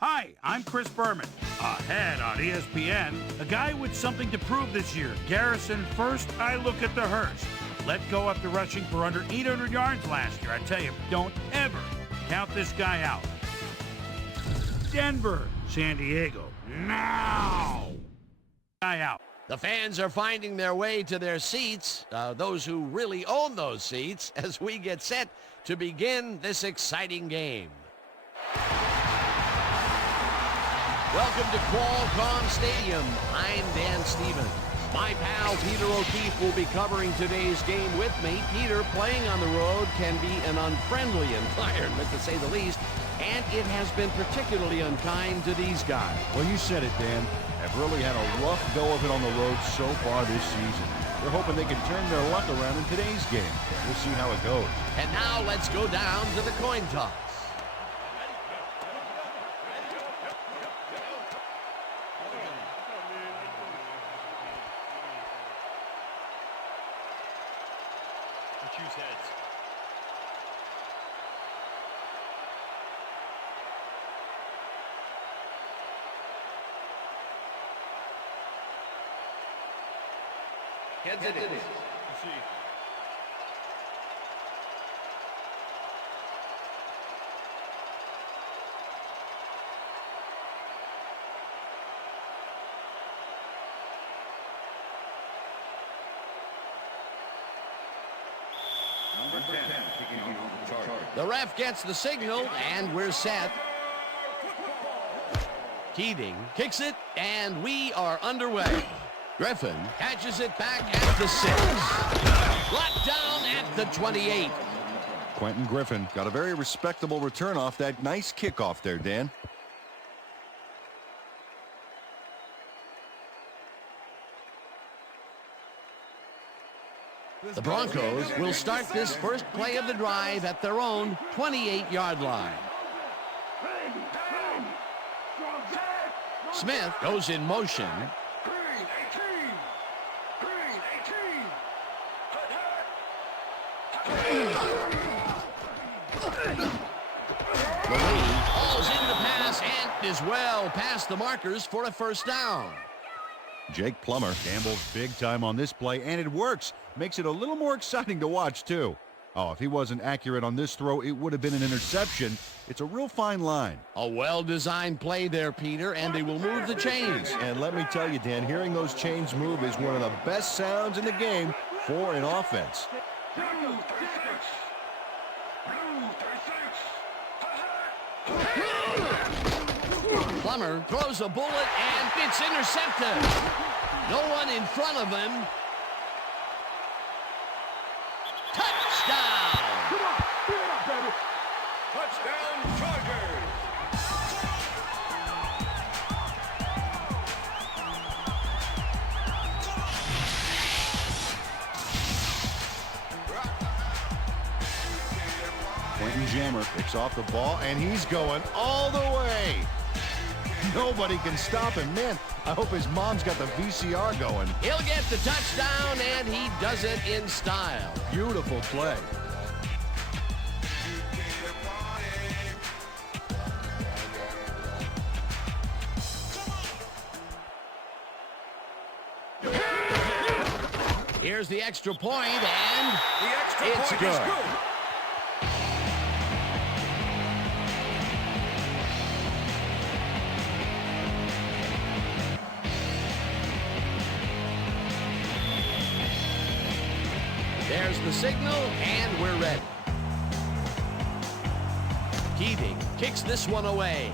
Hi, I'm Chris Berman. Ahead on ESPN, a guy with something to prove this year. Garrison first, I look at the hearse. Let go after rushing for under 800 yards last year. I tell you, don't ever count this guy out. Denver, San Diego, now! Guy out. The fans are finding their way to their seats, those who really own those seats, as we get set to begin this exciting game. Welcome to Qualcomm Stadium. I'm Dan Stevens. My pal Peter O'Keefe will be covering today's game with me. Peter, playing on the road can be an unfriendly environment, to say the least, and it has been particularly unkind to these guys. Well, you said it, Dan. Have really had a rough go of it on the road so far this season. They're hoping they can turn their luck around in today's game. We'll see how it goes. And now let's go down to the coin toss. Choose heads. Heads it is. See. The ref gets the signal, and we're set. Keating kicks it, and we are underway. Griffin catches it back at the 6. Brought down at the 28. Quentin Griffin got a very respectable return off that nice kickoff there, Dan. The Broncos will start this first play of the drive at their own 28-yard line. Smith goes in motion. The lead falls in the pass and is well past the markers for a first down. Jake Plummer gambles big time on this play, and it works. Makes it a little more exciting to watch, too. Oh, if he wasn't accurate on this throw, it would have been an interception. It's a real fine line. A well-designed play there, Peter, and they will move the chains. And let me tell you, Dan, hearing those chains move is one of the best sounds in the game for an offense. Plummer throws a bullet, and it's intercepted. No one in front of him. Touchdown! Come on, beat it up, baby. Touchdown, Chargers. Quentin Jammer picks off the ball, and he's going all the way. Nobody can stop him. Man, I hope his mom's got the VCR going. He'll get the touchdown, and he does it in style. Beautiful play. Here's the extra point, and The extra it's point good. is good. There's the signal, and we're ready. Keating kicks this one away.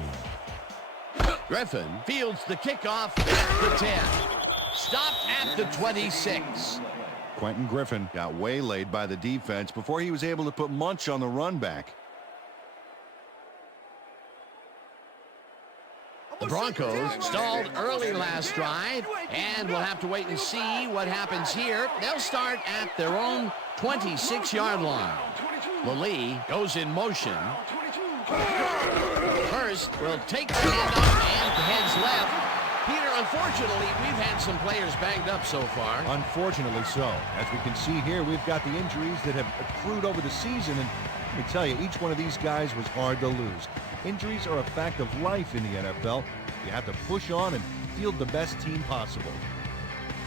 Griffin fields the kickoff at the 10. Stopped at the 26. Quentin Griffin got waylaid by the defense before he was able to put Munch on the run back. The Broncos stalled early last drive, and we'll have to wait and see what happens here. They'll start at their own 26-yard line. Lee goes in motion. First, will take the handoff and heads left. Peter, unfortunately, we've had some players banged up so far. Unfortunately so. As we can see here, we've got the injuries that have accrued over the season, and Let me tell you, each one of these guys was hard to lose. Injuries are a fact of life in the NFL. You have to push on and field the best team possible.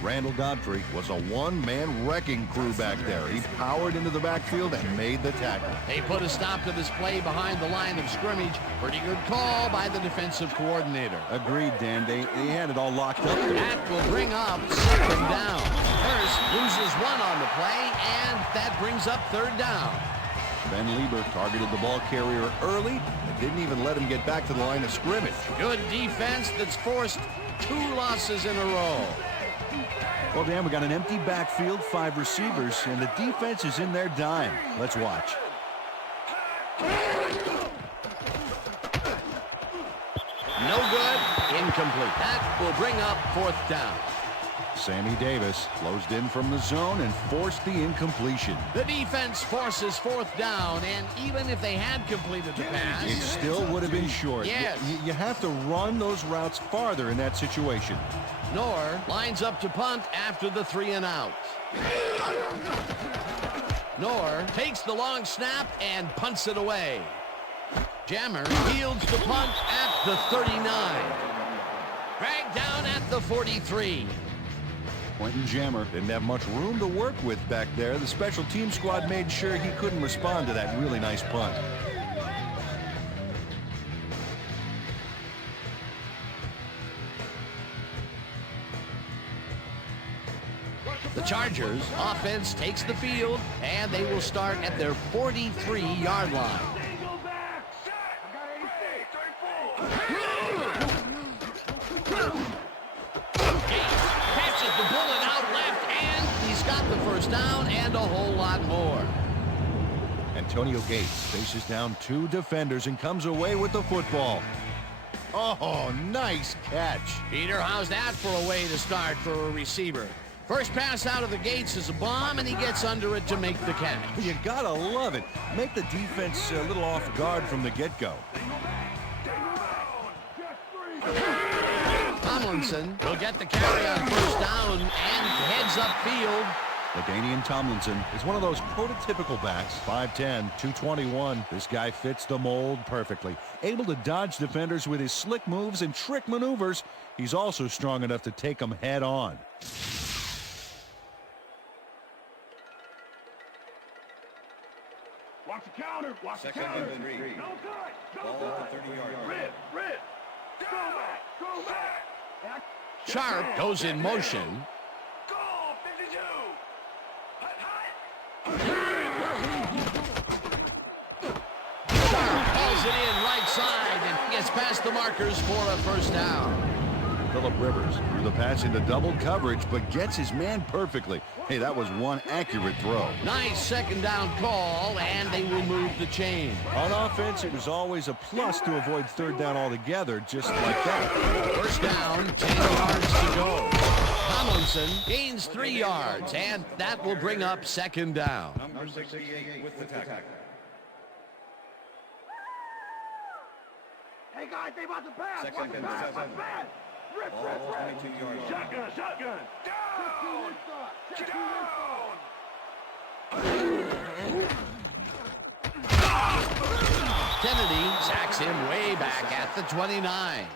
Randall Godfrey was a one-man wrecking crew back there. He powered into the backfield and made the tackle. They put a stop to this play behind the line of scrimmage. Pretty good call by the defensive coordinator. Agreed, Dan. They had it all locked up there. That will bring up second down. Hurst loses one on the play, and that brings up third down. Ben Lieber targeted the ball carrier early and didn't even let him get back to the line of scrimmage. Good defense that's forced 2 losses in a row. Well, Dan, we got an empty backfield, 5 receivers, and the defense is in their dime. Let's watch. No good. Incomplete. That will bring up fourth down. Sammy Davis closed in from the zone and forced the incompletion. The defense forces fourth down, and even if they had completed the pass, It still would have been short. Yes. You have to run those routes farther in that situation. Knorr lines up to punt after the 3 and out. Knorr takes the long snap and punts it away. Jammer fields the punt at the 39. Dragged down at the 43. Quentin Jammer didn't have much room to work with back there. The special team squad made sure he couldn't respond to that really nice punt. The Chargers offense takes the field, and they will start at their 43-yard line. Catches the bullet out left, and he's got the first down and a whole lot more. Antonio Gates faces down 2 defenders and comes away with the football. Oh, nice catch. Peter, how's that for a way to start for a receiver? First pass out of the Gates is a bomb, and he gets under it to make the catch. You gotta love it. Make the defense a little off guard from the get-go. Tomlinson will get the carry on first down and heads upfield. LaDainian Tomlinson is one of those prototypical backs. 5'10", 221. This guy fits the mold perfectly. Able to dodge defenders with his slick moves and trick maneuvers. He's also strong enough to take them head on. Watch the counter. Watch the counter. No good. No good. 30-yard. Rip. Go back. Go back. Sharp goes in motion. Go. 52. Sharp hauls it in right side and gets past the markers for a first down. Phillip Rivers threw the pass into double coverage, but gets his man perfectly. Hey, that was one accurate throw. Nice second down call, and they will move the chain. On offense, it was always a plus to avoid third down altogether, just like that. First down, 10 yards to go. Tomlinson gains 3 yards, and that will bring up second down. Number 68 with the tackle. Hey guys, they about to pass. Second and 7. Rip. Shotgun. Down. Kennedy sacks him way back at the 29.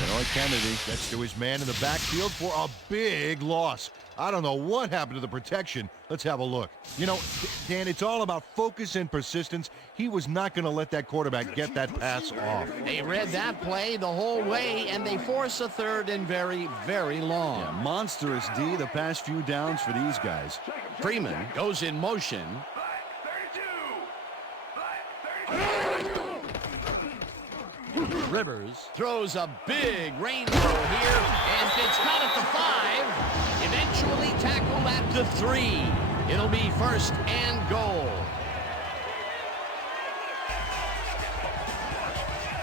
Benoit Kennedy gets to his man in the backfield for a big loss. I don't know what happened to the protection. Let's have a look. You know, Dan, it's all about focus and persistence. He was not going to let that quarterback get that pass off. They read that play the whole way, and they force a third and very, very long. Yeah, monstrous D the past few downs for these guys. Freeman goes in motion. 32. Rivers throws a big rainbow here and gets caught at the 5. Eventually tackled at the 3. It'll be first and goal.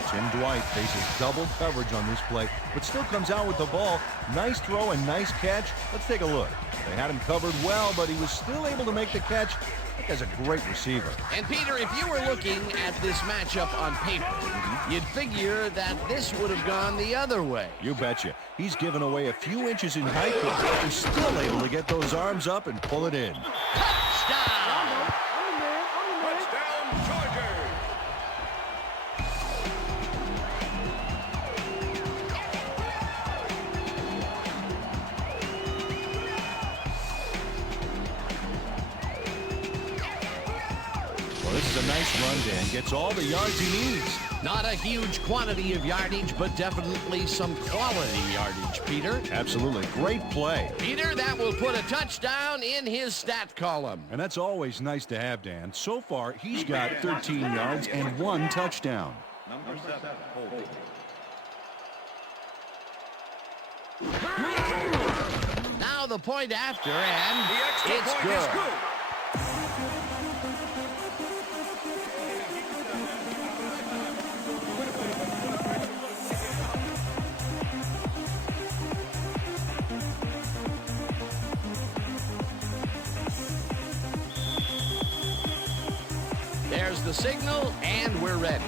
Tim Dwight faces double coverage on this play, but still comes out with the ball. Nice throw and nice catch. Let's take a look. They had him covered well, but he was still able to make the catch. That guy's a great receiver. And Peter, if you were looking at this matchup on paper, you'd figure that this would have gone the other way. You betcha. He's given away a few inches in height, but he's still able to get those arms up and pull it in. Touchdown! Nice run, Dan. Gets all the yards he needs. Not a huge quantity of yardage, but definitely some quality yardage, Peter. Absolutely. Great play. Peter, that will put a touchdown in his stat column. And that's always nice to have, Dan. So far, he's got 13 yards and 1 touchdown. Number 7, holding. Now the point after, and The extra it's point good. is good. There's the signal, and we're ready.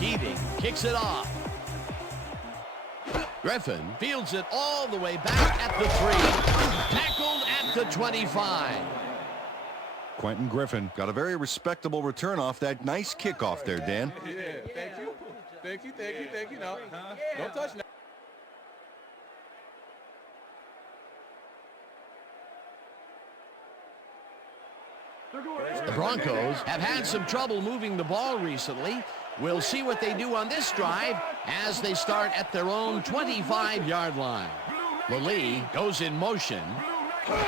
Keating kicks it off. Griffin fields it all the way back at the 3. Tackled at the 25. Quentin Griffin got a very respectable return off that nice kickoff there, Dan. Yeah, thank you. Thank you, thank you, thank you. No, don't touch now. The Broncos have had some trouble moving the ball recently. We'll see what they do on this drive as they start at their own 25-yard line. Lee goes in motion. Godfrey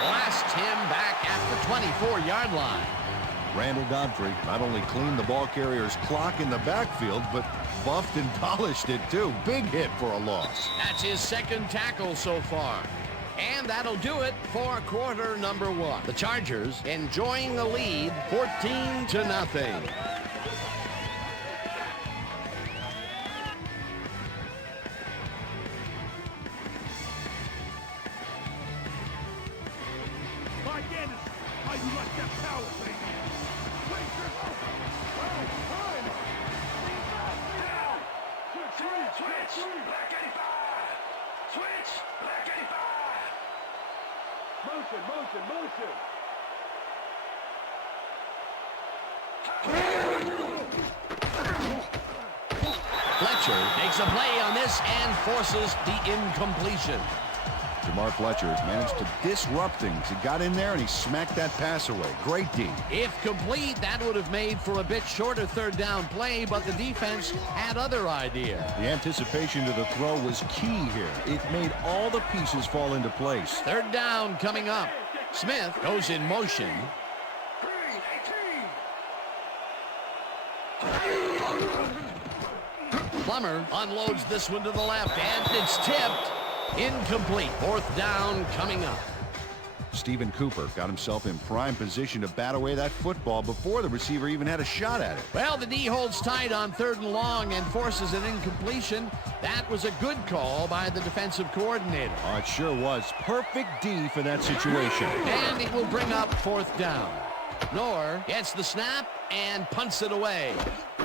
blasts him back at the 24-yard line. Randall Godfrey not only cleaned the ball carrier's clock in the backfield, but buffed and polished it too. Big hit for a loss. That's his second tackle so far. And that'll do it for quarter number 1. The Chargers enjoying the lead 14-0. Fletcher makes a play on this and forces the incompletion. Jamar Fletcher managed to disrupt things. He got in there and he smacked that pass away. Great D. If complete, that would have made for a bit shorter third down play, but the defense had other ideas. The anticipation to the throw was key here. It made all the pieces fall into place. Third down coming up. Smith goes in motion. Plummer unloads this one to the left, and it's tipped. Incomplete. Fourth down coming up. Stephen Cooper got himself in prime position to bat away that football before the receiver even had a shot at it. Well, the D holds tight on 3rd and long and forces an incompletion. That was a good call by the defensive coordinator. Oh, it sure was. Perfect D for that situation. And it will bring up 4th down. Knorr gets the snap and punts it away.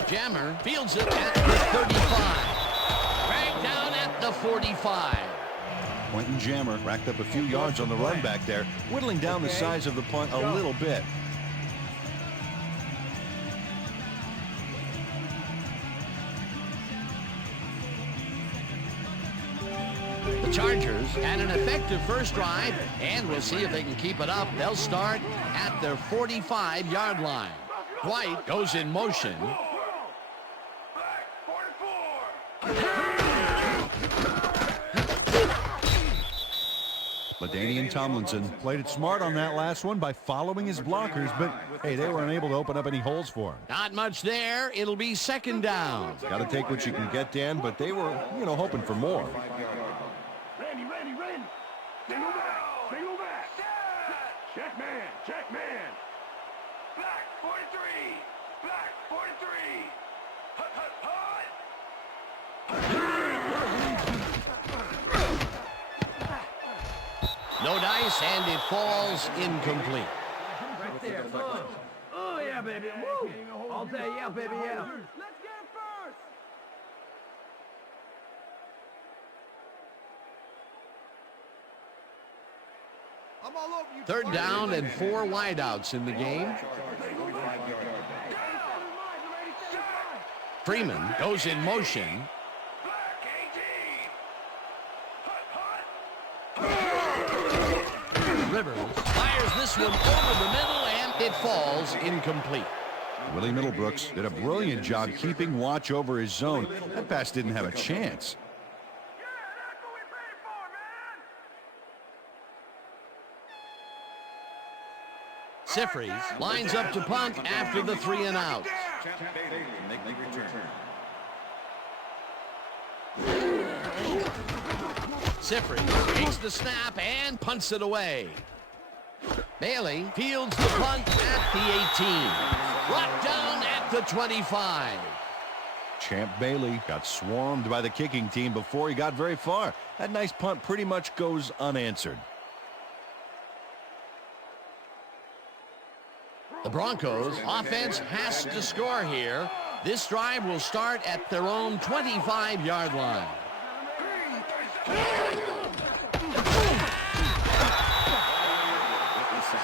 Jammer fields it at the 35. Dragged down at the 45. Quentin Jammer racked up a few yards on the run back there, whittling down the size of the punt a little bit. The Chargers had an effective first drive, and we'll see if they can keep it up. They'll start at their 45-yard line. White goes in motion. LaDainian Tomlinson played it smart on that last one by following his blockers, but hey, they were unable to open up any holes for him. Not much there. It'll be 2nd down. Got to take what you can get, Dan, but they were, hoping for more. Randy. Single back. Check man. Black 43. No dice, and it falls incomplete. Right there. Oh, yeah, baby. Woo. All day, yeah, baby, yeah. Let's get it first. I'm all over you. 3rd down and 4 wideouts in the game. Freeman goes in motion. fires this one over the middle, and it falls incomplete. Willie Middlebrooks did a brilliant job keeping watch over his zone. That pass didn't have a chance. Sifries lines up to punt after the 3 and out. Make the return. Sifries takes the snap and punts it away. Bailey fields the punt at the 18. Brought down at the 25. Champ Bailey got swarmed by the kicking team before he got very far. That nice punt pretty much goes unanswered. The Broncos offense has to score here. This drive will start at their own 25-yard line.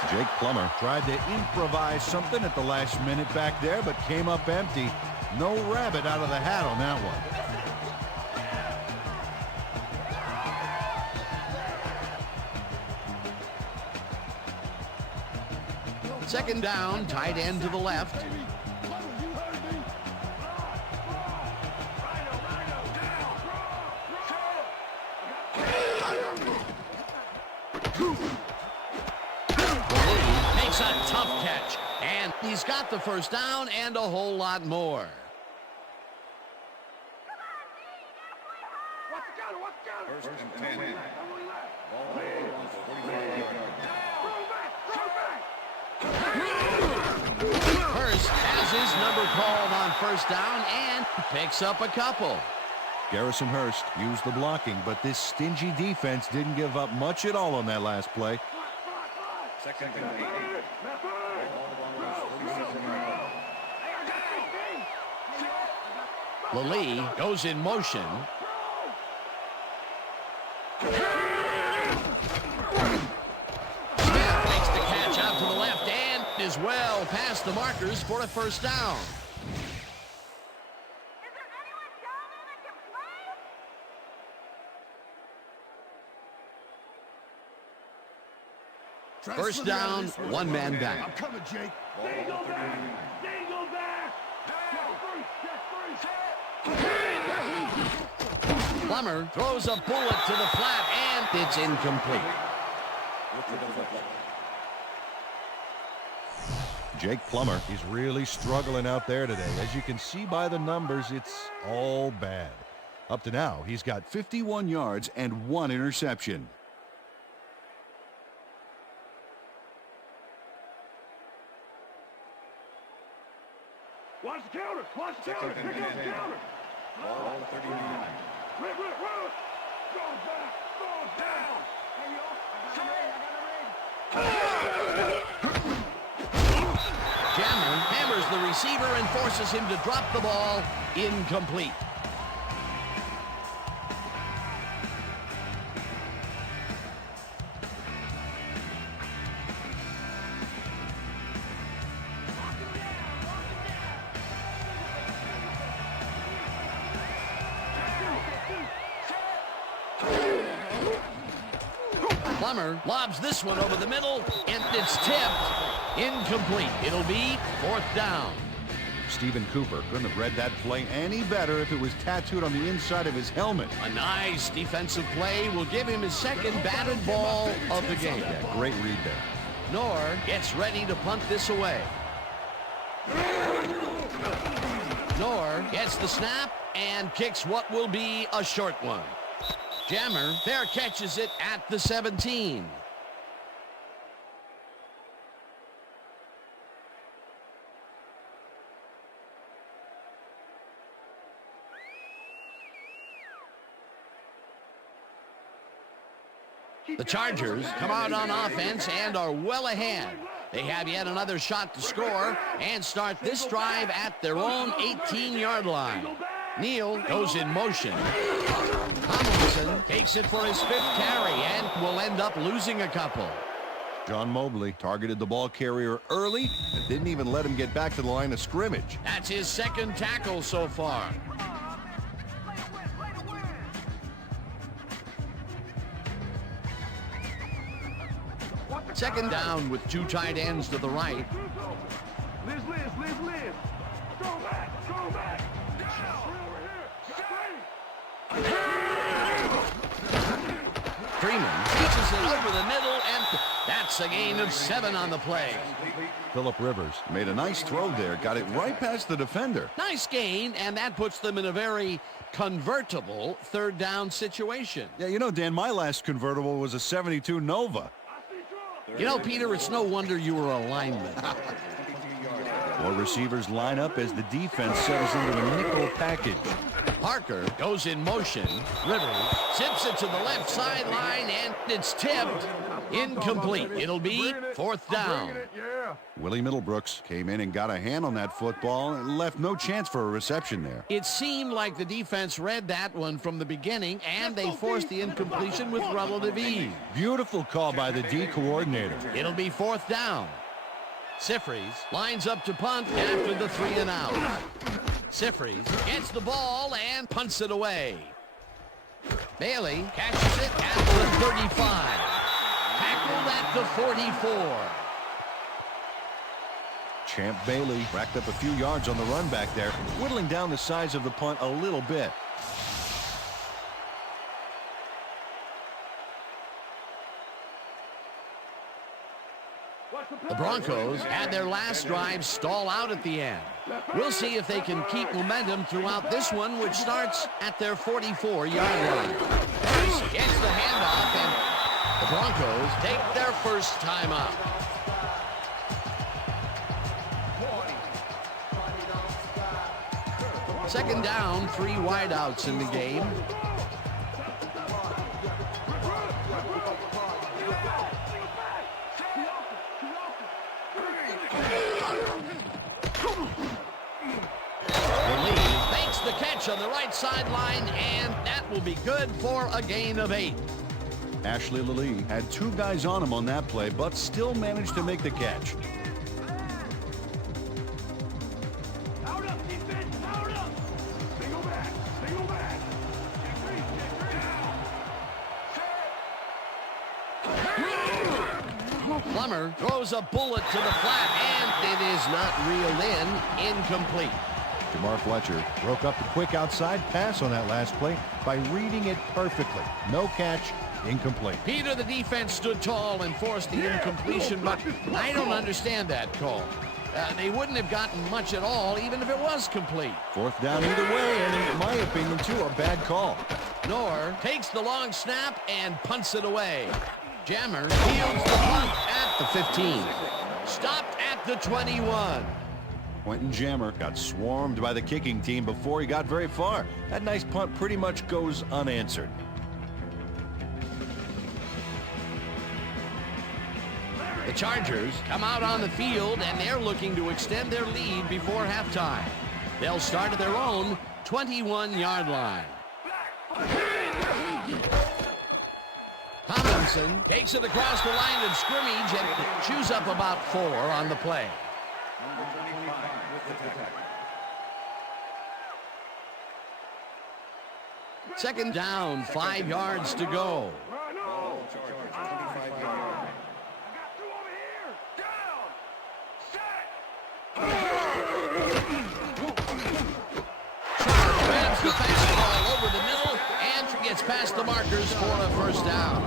Jake Plummer tried to improvise something at the last minute back there, but came up empty. No rabbit out of the hat on that one. Second down, tight end to the left. Makes a tough catch, and he's got the first down and a whole lot more. First and 10. Ball on the 45-yard line. Hurst has his number called on first down and picks up a couple. Garrison Hurst used the blocking, but this stingy defense didn't give up much at all on that last play. Second and 8. Ball on the 47-yard line. Lally goes in motion. Smith makes the catch out to the left and is well past the markers for a first down. First down, one man back. I'm coming, Jake. Ball on the 39. Dingle back. Plummer throws a bullet to the flat, and it's incomplete. Jake Plummer, he's really struggling out there today. As you can see by the numbers, it's all bad. Up to now, he's got 51 yards and 1 interception. Watch the counter. Watch the counter. Second and Pick up the 10. counter. Ball on the 39. Rip. Go back. Go down. Hey, yo. I got a ring. Jammer hammers the receiver and forces him to drop the ball. Incomplete. Plummer lobs this one over the middle, and it's tipped. Incomplete. It'll be fourth down. Stephen Cooper couldn't have read that play any better if it was tattooed on the inside of his helmet. A nice defensive play will give him his second batted ball of the game. Yeah, great read there. Nor gets ready to punt this away. Nor gets the snap and kicks what will be a short one. Jammer fair catches it at the 17. The Chargers come out on offense and are well ahead. They have yet another shot to score and start this drive at their own 18-yard line. Neal goes in motion. Tomlinson takes it for his 5th carry and will end up losing a couple. John Mobley targeted the ball carrier early and didn't even let him get back to the line of scrimmage. That's his second tackle so far. Second down with 2 tight ends to the right. Liz. Go back. Down. Over here. Freeman pitches it over the middle, and that's a gain of 7 on the play. Phillip Rivers made a nice throw there, got it right past the defender. Nice gain, and that puts them in a very convertible 3rd down situation. Yeah, you know, Dan, my last convertible was a 72 Nova. You know, Peter, it's no wonder you were a lineman. 4 receivers line up as the defense settles into a nickel package. Parker goes in motion. Rivers zips it to the left sideline, and it's tipped. Incomplete. It'll be 4th down. Willie Middlebrooks came in and got a hand on that football and left no chance for a reception there. It seemed like the defense read that one from the beginning, and they forced the incompletion with relative ease. Beautiful call by the D coordinator. It'll be 4th down. Sifries lines up to punt after the 3 and out. Sifries gets the ball and punts it away. Bailey catches it at the 35. Tackled at the 44. Champ Bailey racked up a few yards on the run back there, whittling down the size of the punt a little bit. The Broncos had their last drive stall out at the end. We'll see if they can keep momentum throughout this one, which starts at their 44-yard line. Hurst gets the handoff, and the Broncos take their first time out. Second down, 3 wideouts in the game. Makes the catch on the right sideline, and that will be good for a gain of 8. Ashley Lilly had 2 guys on him on that play, but still managed to make the catch. Out up, defense, out up. Single back. Plummer throws a bullet to the flat, and it is not reeled in. Incomplete. Jamar Fletcher broke up the quick outside pass on that last play by reading it perfectly. No catch, incomplete. Peter, the defense stood tall and forced the incompletion, but I don't understand that call. They wouldn't have gotten much at all, even if it was complete. 4th down either way, and in my opinion, too, a bad call. Knorr takes the long snap and punts it away. Jammer fields the punt at the 15. Stopped at the 21. Quentin Jammer got swarmed by the kicking team before he got very far. That nice punt pretty much goes unanswered. The Chargers come out on the field, and they're looking to extend their lead before halftime. They'll start at their own 21-yard line. Tomlinson takes it across the line of scrimmage and chews up about 4 on the play. Second down, 5 yards to go. Grabs the fastball over the middle and gets past the markers for a first down.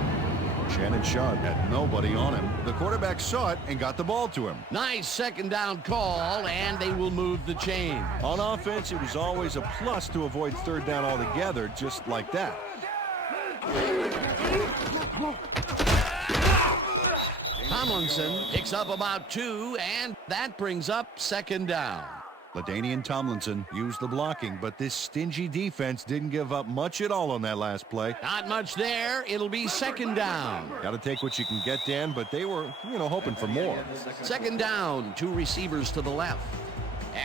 Shannon Sharp had nobody on him. The quarterback saw it and got the ball to him. Nice second down call, and they will move the chain. On offense, it was always a plus to avoid 3rd down altogether, just like that. Tomlinson picks up about 2, and that brings up second down. LaDainian Tomlinson used the blocking, but this stingy defense didn't give up much at all on that last play. Not much there. It'll be second down. Got to take what you can get, Dan, but they were, hoping for more. Second down, 2 receivers to the left.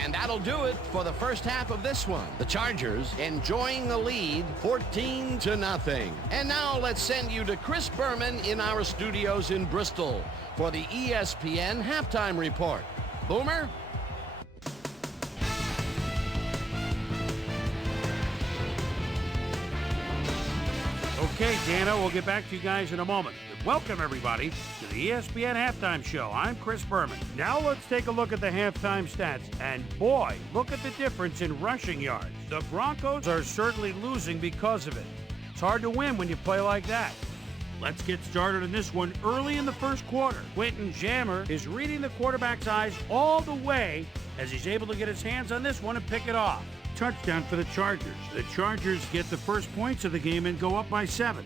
And that'll do it for the first half of this one. The Chargers enjoying the lead 14-0. And now let's send you to Chris Berman in our studios in Bristol for the ESPN halftime report. Boomer? Okay, Dana, we'll get back to you guys in a moment. Welcome, everybody, to the ESPN Halftime Show. I'm Chris Berman. Now let's take a look at the halftime stats. And boy, look at the difference in rushing yards. The Broncos are certainly losing because of it. It's hard to win when you play like that. Let's get started on this one early in the first quarter. Quentin Jammer is reading the quarterback's eyes all the way as he's able to get his hands on this one and pick it off. Touchdown for the Chargers. The Chargers get the first points of the game and go up by 7.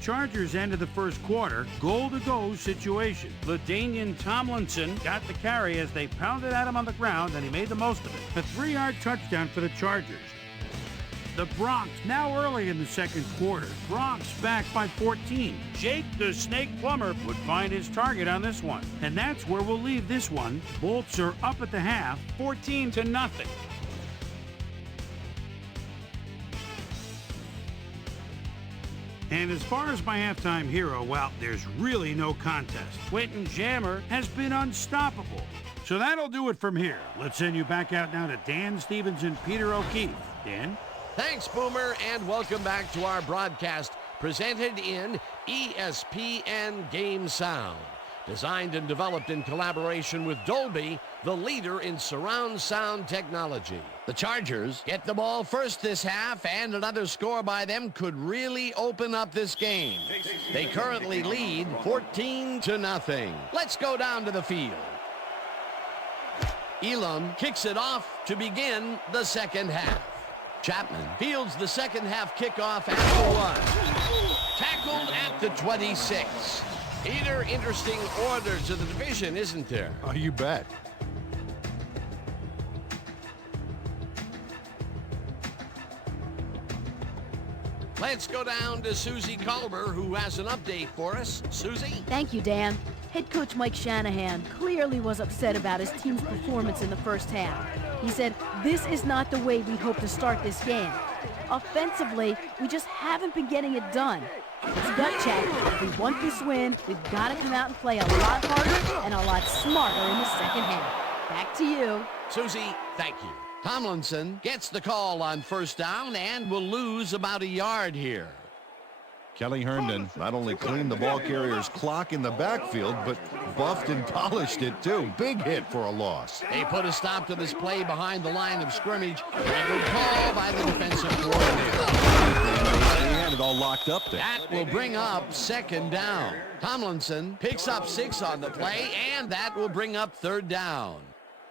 Chargers ended the first quarter, goal-to-go situation. LaDainian Tomlinson got the carry as they pounded at him on the ground, and he made the most of it. A 3-yard touchdown for the Chargers. The Bronx, now early in the second quarter. Bronx back by 14. Jake the Snake Plumber would find his target on this one. And that's where we'll leave this one. Bolts are up at the half, 14-0. And as far as my halftime hero, well, there's really no contest. Quentin Jammer has been unstoppable. So that'll do it from here. Let's send you back out now to Dan Stevens and Peter O'Keefe. Dan? Thanks, Boomer, and welcome back to our broadcast presented in ESPN Game Sound. Designed and developed in collaboration with Dolby, the leader in surround sound technology. The Chargers get the ball first this half, and another score by them could really open up this game. They currently lead 14-0. Let's go down to the field. Elam kicks it off to begin the second half. Chapman fields the second half kickoff after one. Tackled at the 26. Peter, interesting order to the division, isn't there? Oh, you bet. Let's go down to Susie Culber, who has an update for us. Susie? Thank you, Dan. Head coach Mike Shanahan clearly was upset about his team's performance in the first half. He said, "This is not the way we hope to start this game. Offensively, we just haven't been getting it done. It's gut check. If we want this win, we've got to come out and play a lot harder and a lot smarter in the second half." Back to you. Susie, thank you. Tomlinson gets the call on first down and will lose about a yard here. Kelly Herndon not only cleaned the ball carrier's clock in the backfield, but buffed and polished it too. Big hit for a loss. They put a stop to this play behind the line of scrimmage, and a good call by the defensive coordinator. They had it all locked up there. That will bring up second down. Tomlinson picks up 6 on the play, and that will bring up third down.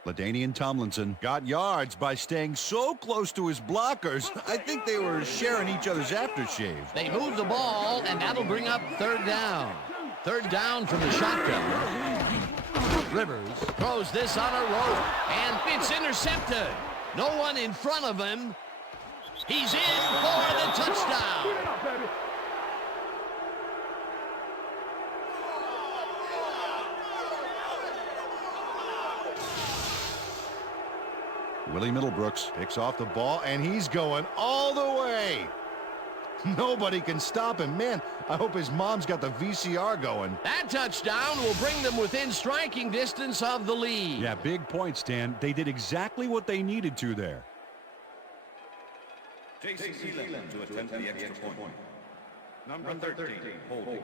LaDainian Tomlinson got yards by staying so close to his blockers. I think they were sharing each other's aftershave. They move the ball, and that'll bring up third down. Third down from the shotgun. Rivers throws this on a rope, and it's intercepted. No one in front of him. He's in for the touchdown. Willie Middlebrooks picks off the ball, and he's going all the way. Nobody can stop him. Man, I hope his mom's got the VCR going. That touchdown will bring them within striking distance of the lead. Yeah, big points, Dan. They did exactly what they needed to there. Jason Elam to attempt the extra point. Number 13, holding.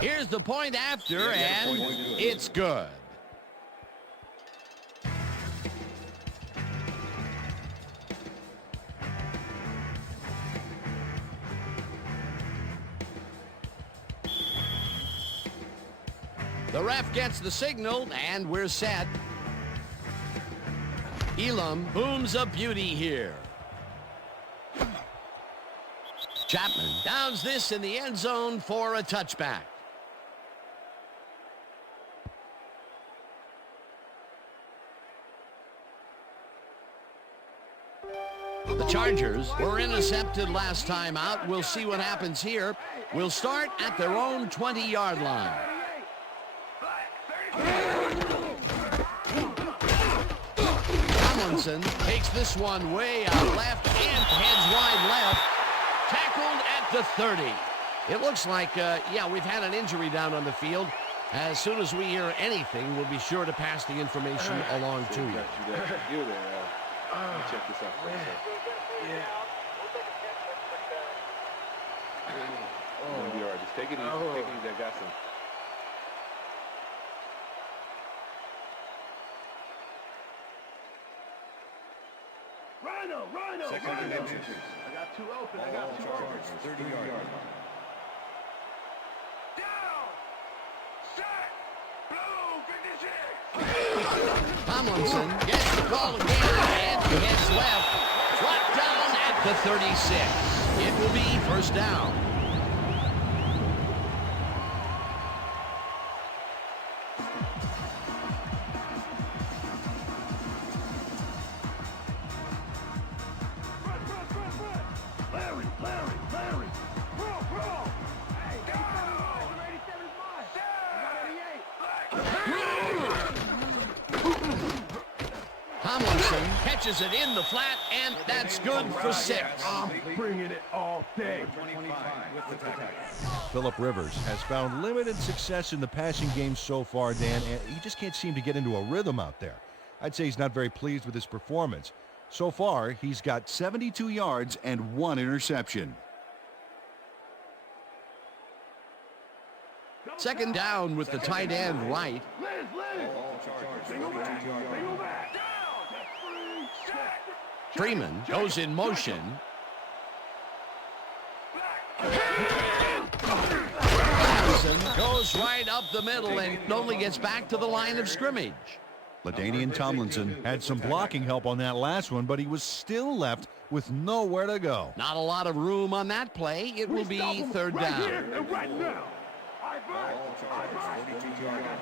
Here's the point after, and it's good. The ref gets the signal, and we're set. Elam booms a beauty here. Chapman downs this in the end zone for a touchback. The Chargers were intercepted last time out. We'll see what happens here. We'll start at their own 20-yard line. Tomlinson takes this one way out left and heads wide left. Tackled at the 30. It looks like, we've had an injury down on the field. As soon as we hear anything, we'll be sure to pass the information along to you. You there, check this out for a second. It's gonna be all right. Just take it easy. Take it easy. I got some. Rhino. Second and 10. I got two open. I Ball got two open. Chargers, 30-yard line. Down. Set. Blue. 56. Tomlinson gets the call again, and he heads left. Brought down at the 36. It will be first down. Larry. Roll. Hey, down. 85. I got 88. Tomlinson catches it in the flat, and that's good for 6. I'm bringing it all day. 25 with the tackle. Phillip Rivers has found limited success in the passing game so far, Dan, and he just can't seem to get into a rhythm out there. I'd say he's not very pleased with his performance. So far, he's got 72 yards and 1 interception. Second down with the tight end right. Ball Chargers, 42-yard line. Freeman goes in motion. Robinson goes right up the middle and only gets back to the line of scrimmage. LaDainian Tomlinson had some blocking help on that last one, but he was still left with nowhere to go. Not a lot of room on that play. It will be third down. And right now. Ball Chargers, 42-yard line.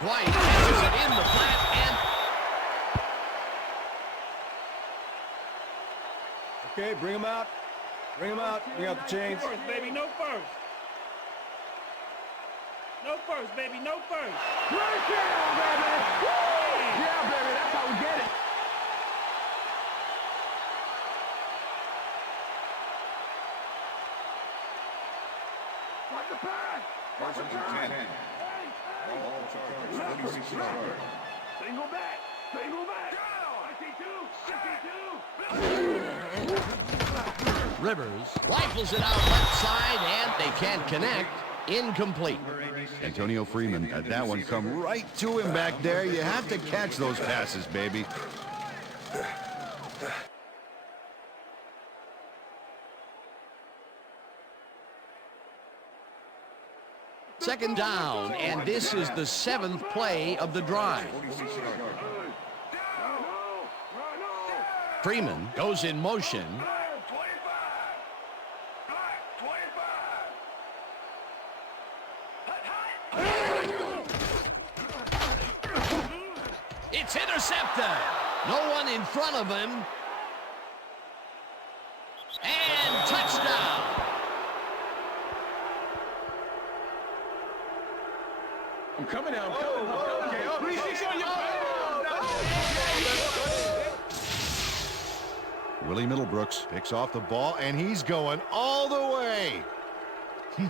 White catches it in the flat, and Okay, bring him out. Bring him out. Bring out the chains. First, baby, no first. No first, baby, no first. Breakdown, baby! Yeah, baby, that's how we get it. Watch the pass! Watch the First and pass! 10. Ball Chargers, 46-yard line. Single back! I see two! Rivers rifles it out left side, and they can't connect. Incomplete. Antonio Freeman had that one come right to him back there. You have to catch those passes, baby. Second down, and this is the 7th play of the drive. 46-yard line. Freeman goes in motion. It's intercepted. No one in front of him. And touchdown. I'm coming out. I'm coming. Okay. Oh, 360 on your Willie Middlebrooks picks off the ball, and he's going all the way.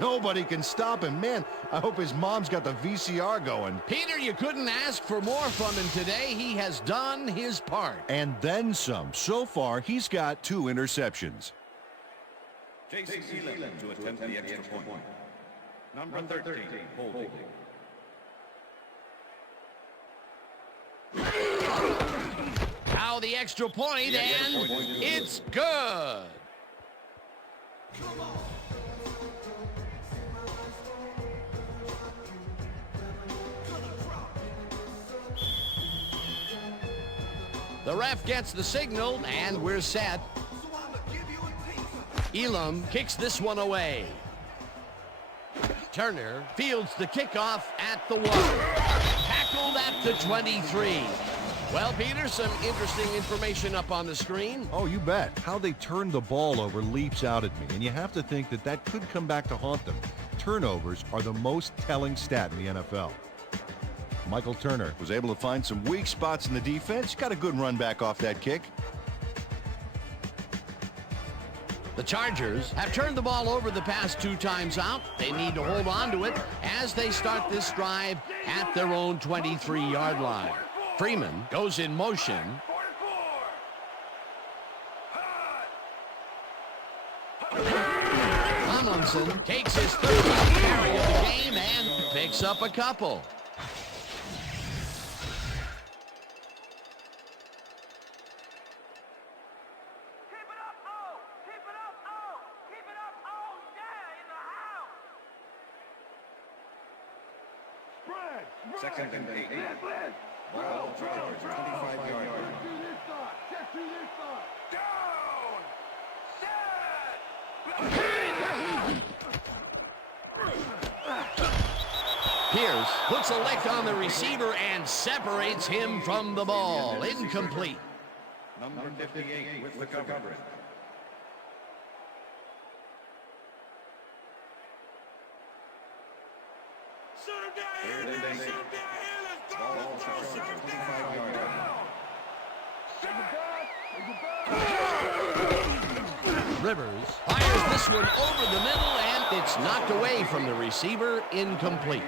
Nobody can stop him. Man, I hope his mom's got the VCR going. Peter, you couldn't ask for more from him today. He has done his part. And then some. So far, he's got 2 interceptions. Jason Elam to attempt the extra point. Number 13, holding. Now the extra point, and it's good. The ref gets the signal, and we're set. Elam kicks this one away. Turner fields the kickoff at the 1. Tackled at the 23. Well, Peter, some interesting information up on the screen. Oh, you bet. How they turn the ball over leaps out at me, and you have to think that that could come back to haunt them. Turnovers are the most telling stat in the NFL. Michael Turner was able to find some weak spots in the defense. Got a good run back off that kick. The Chargers have turned the ball over the past 2 times out. They need to hold on to it as they start this drive at their own 23-yard line. Freeman goes in motion. Tomlinson takes his 13th carry of the game and picks up a couple. Second and 8. Ball Chargers, 25 yards. Check to this side. Pierce puts a lick on the receiver and separates him from the ball. Incomplete. Number 58 with the coverage. Ball Chargers, 25 yards. Rivers fires this one over the middle, and it's knocked away from the receiver. Incomplete.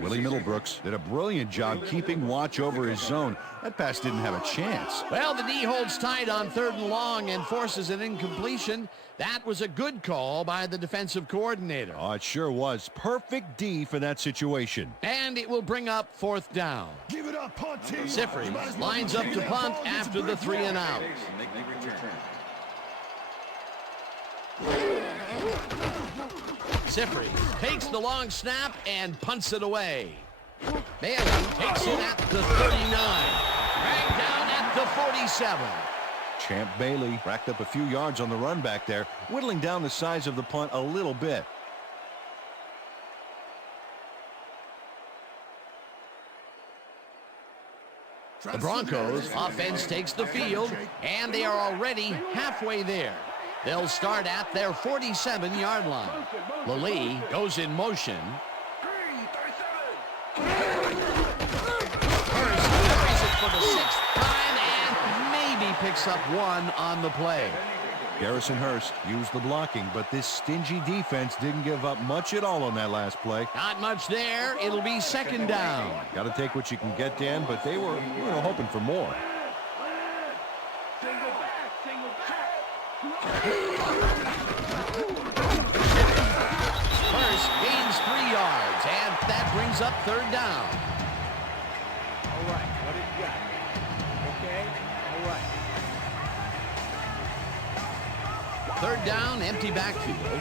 Willie Middlebrooks did a brilliant job keeping watch over his zone. That pass didn't have a chance. Well, the D holds tight on 3rd and long and forces an incompletion. That was a good call by the defensive coordinator. Oh, it sure was. Perfect D for that situation. And it will bring up 4th down. Give it up, punt team. Sifri lines up to punt after the 3 and out. Sifri takes the long snap and punts it away. Bailey takes it at the 39. Dragged down at the 47. Champ Bailey racked up a few yards on the run back there, whittling down the size of the punt a little bit. The Broncos offense takes the field, and they are already halfway there. They'll start at their 47-yard line. Lally goes in motion. Hurst carries it for the 6th time and maybe picks up 1 on the play. Garrison Hurst used the blocking, but this stingy defense didn't give up much at all on that last play. Not much there. It'll be 2nd down. Got to take what you can get, Dan, but they were, hoping for more. Hurst gains 3 yards, and that brings up 3rd down. All right, what did you got? Okay, all right. 3rd down, empty backfield.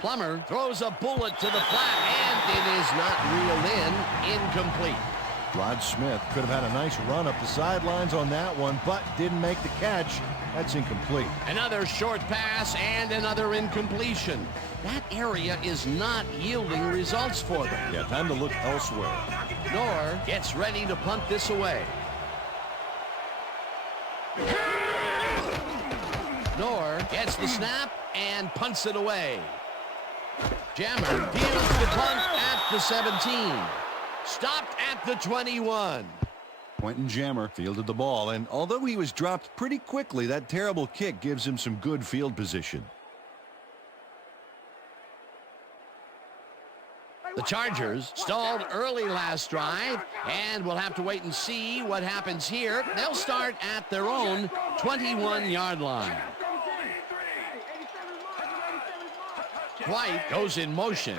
Plummer throws a bullet to the flat, and it is not reeled in. Incomplete. Rod Smith could have had a nice run up the sidelines on that one, but didn't make the catch. That's incomplete. Another short pass and another incompletion. That area is not yielding results for them. Yeah, time to look elsewhere. Knorr gets ready to punt this away. Knorr gets the snap and punts it away. Jammer deals the punt at the 17. Stopped at the 21. Quentin Jammer fielded the ball, and although he was dropped pretty quickly, that terrible kick gives him some good field position. The Chargers stalled early last drive, and we'll have to wait and see what happens here. They'll start at their own 21-yard line. White goes in motion.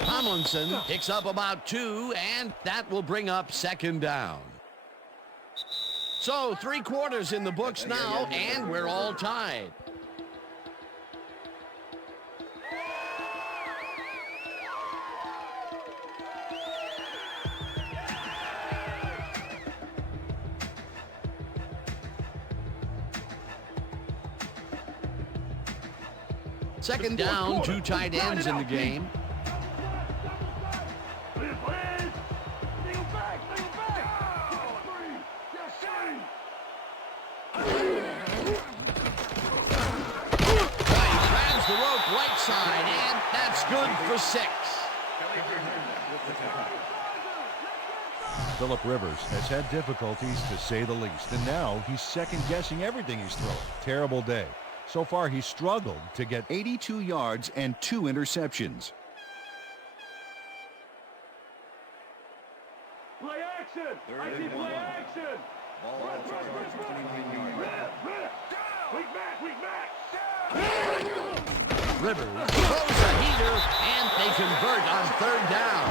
Tomlinson picks up about 2, and that will bring up 2nd down. So 3 quarters in the books now, and we're all tied. Second down, 2 tight ends in the game. side, and that's good for 6. Phillip Rivers has had difficulties, to say the least, and now he's second-guessing everything he's throwing. Terrible day. So far, he's struggled to get 82 yards and 2 interceptions. Play action! I see play action! Ball at 29 yards. Weak back, weak back! Rivers throws a heater, and they convert on 3rd down.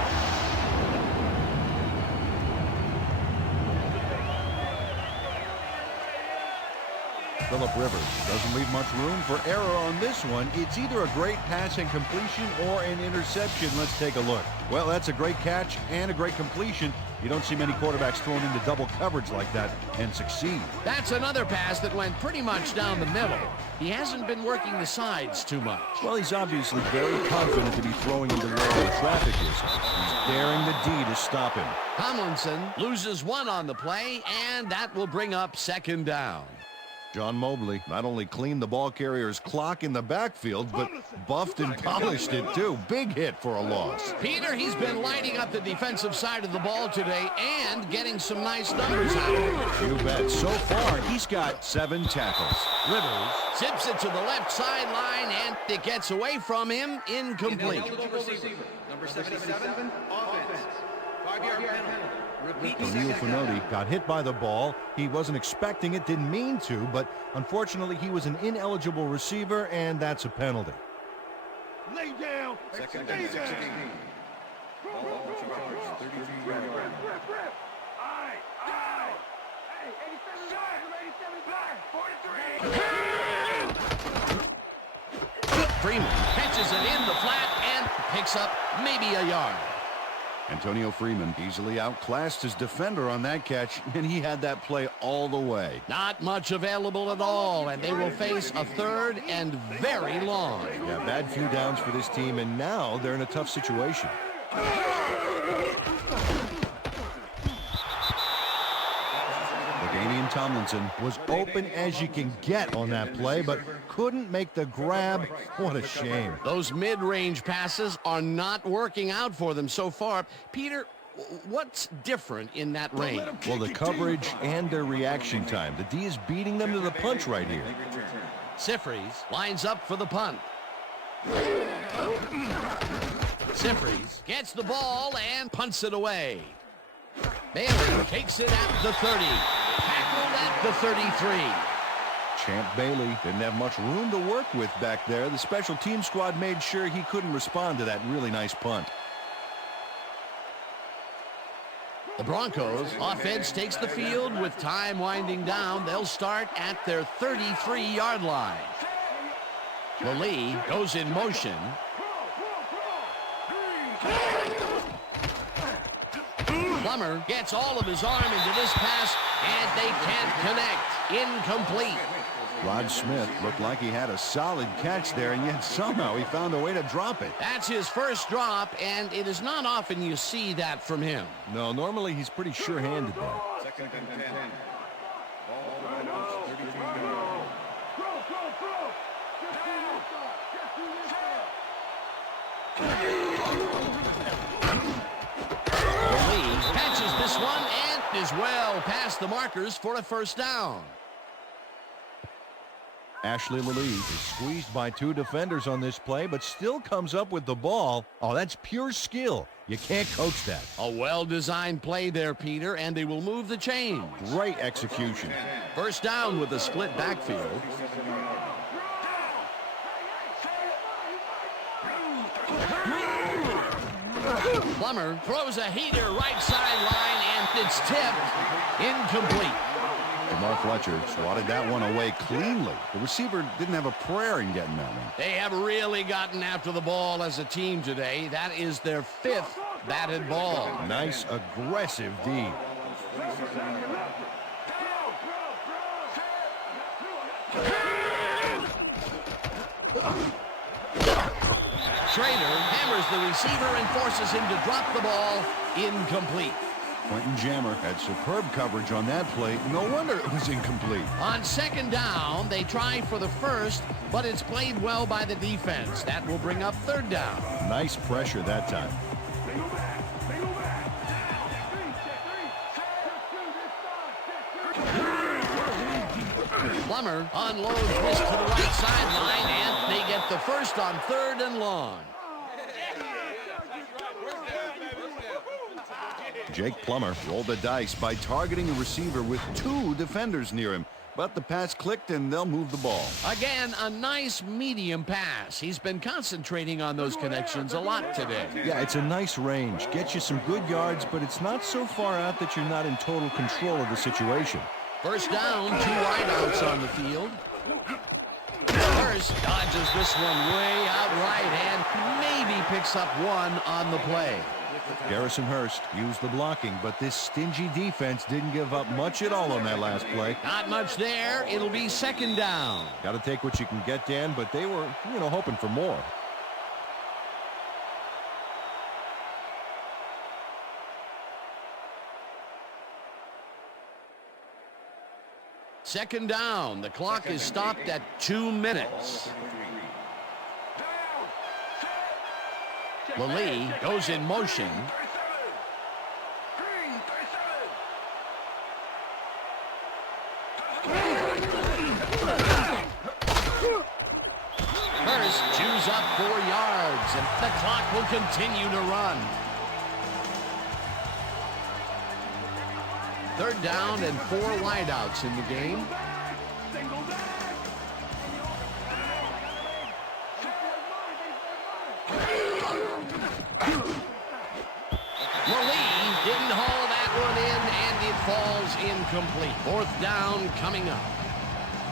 Phillip Rivers doesn't leave much room for error on this one. It's either a great pass and completion or an interception. Let's take a look. Well, that's a great catch and a great completion. You don't see many quarterbacks thrown into double coverage like that and succeed. That's another pass that went pretty much down the middle. He hasn't been working the sides too much. Well, he's obviously very confident to be throwing into where the traffic is. He's daring the D to stop him. Tomlinson loses 1 on the play, and that will bring up 2nd down. John Mobley not only cleaned the ball carrier's clock in the backfield, but buffed and polished it too. Big hit for a loss. Peter, he's been lighting up the defensive side of the ball today and getting some nice numbers out of it. You bet. So far, he's got 7 tackles. Rivers zips it to the left sideline, and it gets away from him, incomplete. Number 77, offense. 5-yard penalty. O'Neal Finoti got hit by the ball. He wasn't expecting it, didn't mean to, but unfortunately he was an ineligible receiver, and that's a penalty. Lay down! Second Stay and 16. down! Ball at 33 yards. Rip! Aye! Aye! Hey, 87 yards! 87 back! 43! Freeman catches it in the flat and picks up maybe a yard. Antonio Freeman easily outclassed his defender on that catch, and he had that play all the way. Not much available at all, and they will face a 3rd and very long. Yeah, bad few downs for this team, and now they're in a tough situation. LaDainian Tomlinson was open as you can get on that play, but couldn't make the grab. What a shame. Those mid-range passes are not working out for them so far. Peter, what's different in that range? Well, the coverage and their reaction time. The D is beating them to the punch right here. Sifries lines up for the punt. Sifries gets the ball and punts it away. Bailey takes it at the 30. Tackled at the 33. Champ Bailey didn't have much room to work with back there. The special team squad made sure he couldn't respond to that really nice punt. The Broncos offense takes the field with time winding down. They'll start at their 33-yard line. Lee goes in motion. Plummer gets all of his arm into this pass, and they can't connect. Incomplete. Rod Smith looked like he had a solid catch there, and yet somehow he found a way to drop it. That's his first drop, and it is not often you see that from him. No, normally he's pretty sure-handed there. Second and 10. Ball at 33 yards. Lee catches this one and is well past the markers for a 1st down. Ashley Lee is squeezed by 2 defenders on this play, but still comes up with the ball. Oh, that's pure skill. You can't coach that. A well-designed play there, Peter, and they will move the chains. Great execution. 1st down with a split backfield. Plummer throws a heater right sideline, and it's tipped. Incomplete. Jamar Fletcher swatted that one away cleanly. The receiver didn't have a prayer in getting that one. They have really gotten after the ball as a team today. That is their 5th batted ball. Nice, aggressive D. Schrader hammers the receiver and forces him to drop the ball. Incomplete. Quentin Jammer had superb coverage on that play. No wonder it was incomplete. On second down, they try for the first, but it's played well by the defense. That will bring up third down. Nice pressure that time. Plummer unloads this to the right sideline, and they get the first on 3rd and long. Jake Plummer rolled the dice by targeting a receiver with 2 defenders near him. But the pass clicked, and they'll move the ball. Again, a nice medium pass. He's been concentrating on those connections a lot today. Yeah, it's a nice range. Gets you some good yards, but it's not so far out that you're not in total control of the situation. First down, 2 wideouts on the field. Hurst dodges this one way out right and maybe picks up 1 on the play. Garrison Hurst used the blocking, but this stingy defense didn't give up much at all on that last play. Not much there. It'll be second down. Got to take what you can get, Dan, but they were, hoping for more. Second down. The clock is stopped at 2 minutes. Lally goes in motion. Hurst chews up 4 yards, and the clock will continue to run. Third down and 4 wideouts in the game. Lally didn't haul that one in, and it falls incomplete. 4th down coming up.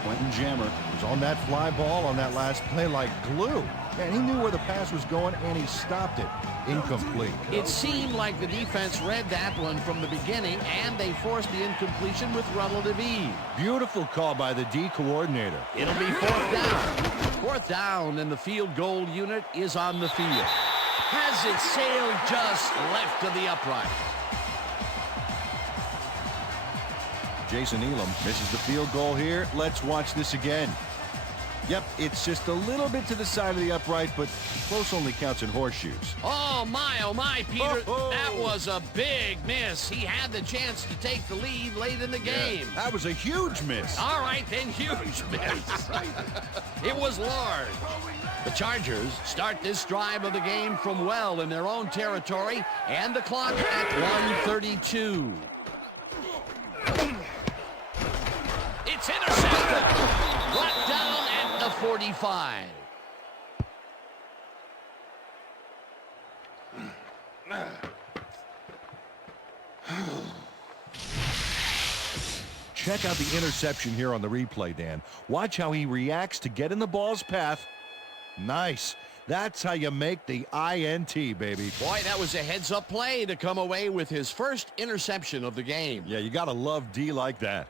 Quentin Jammer was on that fly ball on that last play like glue. And he knew where the pass was going, and he stopped it. Incomplete. It seemed like the defense read that one from the beginning, and they forced the incompletion with relative ease. Beautiful call by the D coordinator. It'll be 4th down. 4th down, and the field goal unit is on the field. Has it sailed just left of the upright. Jason Elam misses the field goal here. Let's watch this again. Yep, it's just a little bit to the side of the upright, but close only counts in horseshoes. Oh, my, Peter. Oh. That was a big miss. He had the chance to take the lead late in the game. Yeah, that was a huge miss. All right, then, huge miss. It was large. The Chargers start this drive of the game from well in their own territory, and the clock at 1:32. It's intercepted. Brought down at the 45. Check out the interception here on the replay, Dan. Watch how he reacts to get in the ball's path. Nice. That's how you make the INT, baby. Boy, that was a heads-up play to come away with his first interception of the game. Yeah, you got to love D like that.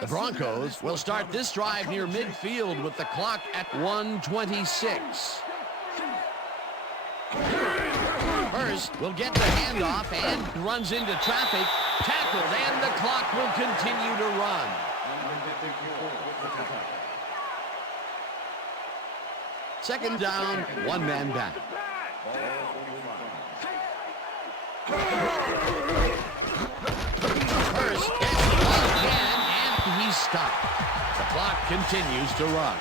The Broncos will start this drive near midfield with the clock at 1:26. Hurst will get the handoff and runs into traffic. Tackled, and the clock will continue to run. Second down, 1 man back. Hurst gets the ball again, and he's stopped. The clock continues to run.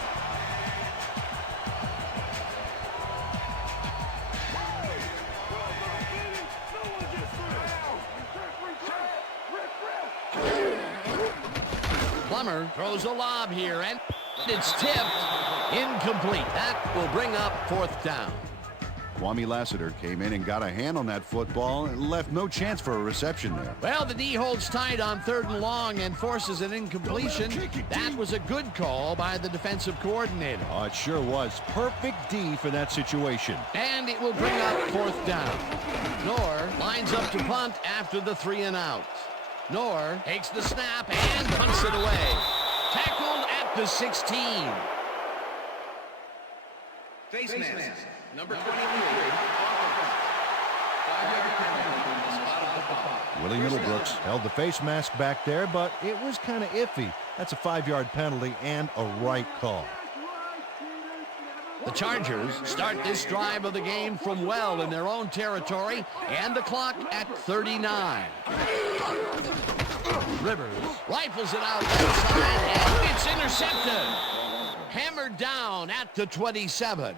Plummer throws a lob here, and it's tipped. Incomplete. That will bring up 4th down. Kwame Lassiter came in and got a hand on that football and left no chance for a reception there. Well, the D holds tight on 3rd and long and forces an incompletion. That was a good call by the defensive coordinator. Oh, it sure was. Perfect D for that situation. And it will bring up 4th down. Knorr lines up to punt after the 3 and out. Knorr takes the snap and punts it away. Tackled at the 16. Face mask. Number 23. Willie Middlebrooks held the face mask back there, but it was kind of iffy. That's a 5-yard penalty and a right call. The Chargers start this drive of the game from well in their own territory, and the clock at 39. Rivers rifles it out left side, and it's intercepted. Hammered down at the 27.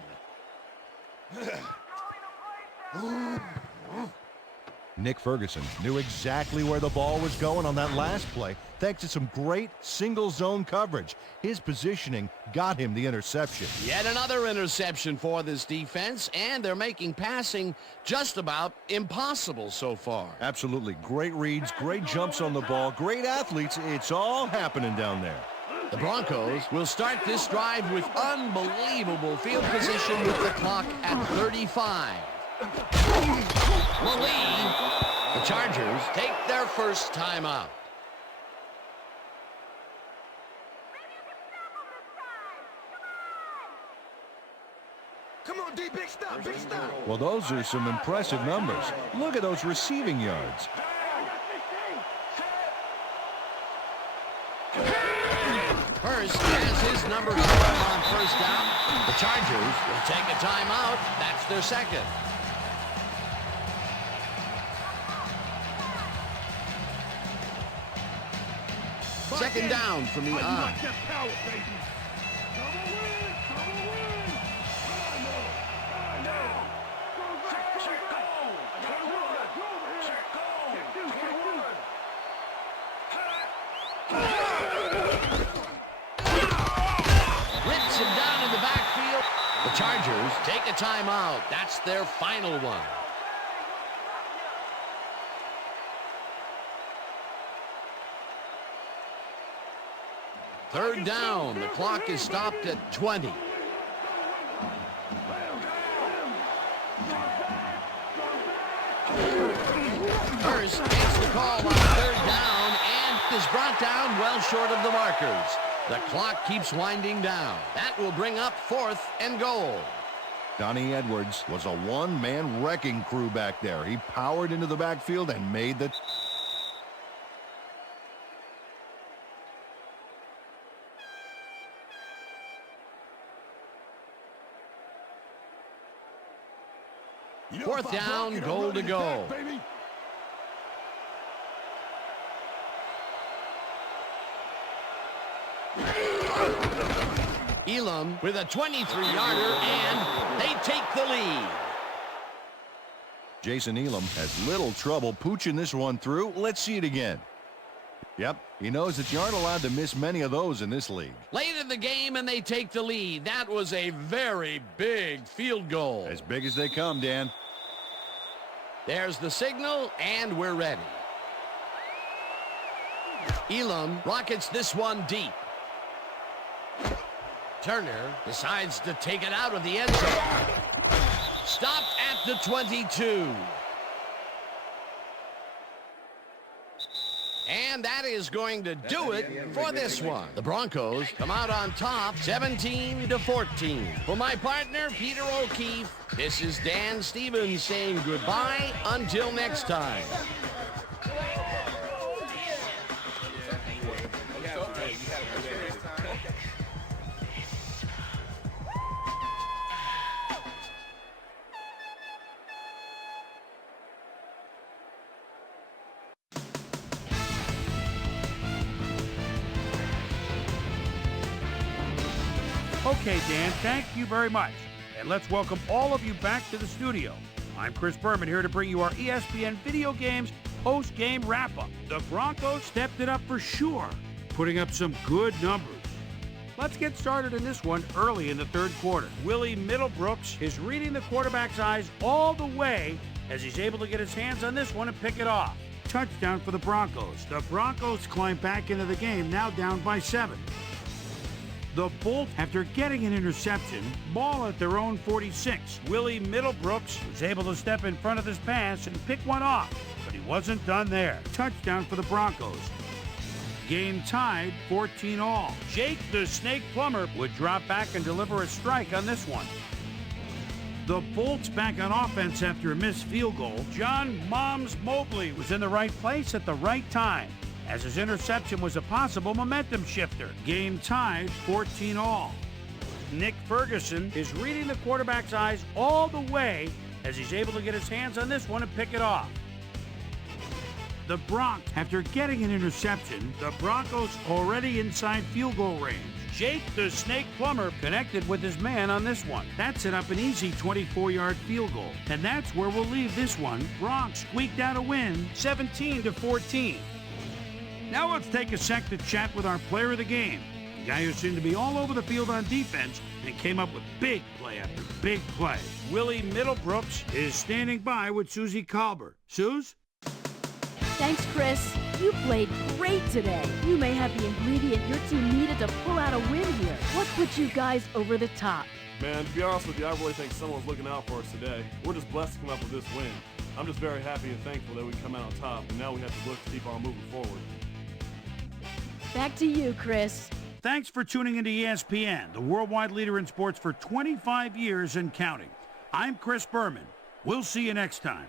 Nick Ferguson knew exactly where the ball was going on that last play, thanks to some great single zone coverage. His positioning got him the interception. Yet another interception for this defense, and they're making passing just about impossible so far. Absolutely. Great reads, great jumps on the ball, great athletes. It's all happening down there. The Broncos will start this drive with unbelievable field position with the clock at 35. Will lead. The Chargers take their first timeout. Come on, D, big stop, big stop. Well, those are some impressive numbers. Look at those receiving yards. Hurst has his number 12 on first down. The Chargers will take a timeout. That's their second. Second down from the I. Rips him down in the backfield. The Chargers take a timeout. That's their final one. Third down. The clock is stopped at 20. Hurst takes the call on third down and is brought down well short of the markers. The clock keeps winding down. That will bring up 4th and goal. Donnie Edwards was a one-man wrecking crew back there. He powered into the backfield and made the... Fourth down, goal to go. Elam with a 23-yarder, and they take the lead. Jason Elam has little trouble pooching this one through. Let's see it again. Yep, he knows that you aren't allowed to miss many of those in this league. Late in the game, and they take the lead. That was a very big field goal. As big as they come, Dan. There's the signal, and we're ready. Elam rockets this one deep. Turner decides to take it out of the end zone. Stopped at the 22. And that is going to do it for this one. The Broncos come out on top, 17-14. For my partner, Peter O'Keefe, this is Dan Stevens saying goodbye until next time. Okay, Dan, thank you very much. And let's welcome all of you back to the studio. I'm Chris Berman here to bring you our ESPN Video Games post-game wrap-up. The Broncos stepped it up for sure, putting up some good numbers. Let's get started in this one early in the third quarter. Willie Middlebrooks is reading the quarterback's eyes all the way as he's able to get his hands on this one and pick it off. Touchdown for the Broncos. The Broncos climb back into the game, now down by 7. The Bolts, after getting an interception, ball at their own 46. Willie Middlebrooks was able to step in front of this pass and pick one off, but he wasn't done there. Touchdown for the Broncos. Game tied 14-all. Jake the Snake Plummer would drop back and deliver a strike on this one. The Bolts back on offense after a missed field goal. John Moms Mobley was in the right place at the right time, as his interception was a possible momentum shifter. Game tied 14-all. Nick Ferguson is reading the quarterback's eyes all the way as he's able to get his hands on this one and pick it off. The Broncos, after getting an interception, the Broncos already inside field goal range. Jake the Snake Plummer connected with his man on this one. That set up an easy 24-yard field goal. And that's where we'll leave this one. Broncos squeaked out a win, 17-14. Now let's take a sec to chat with our player of the game. The guy who seemed to be all over the field on defense and came up with big play after big play. Willie Middlebrooks is standing by with Susie Colbert. Suze? Thanks, Chris. You played great today. You may have the ingredient your team needed to pull out a win here. What put you guys over the top? Man, to be honest with you, I really think someone's looking out for us today. We're just blessed to come up with this win. I'm just very happy and thankful that we come out on top, and now we have to look to keep on moving forward. Back to you, Chris. Thanks for tuning into ESPN, the worldwide leader in sports for 25 years and counting. I'm Chris Berman. We'll see you next time.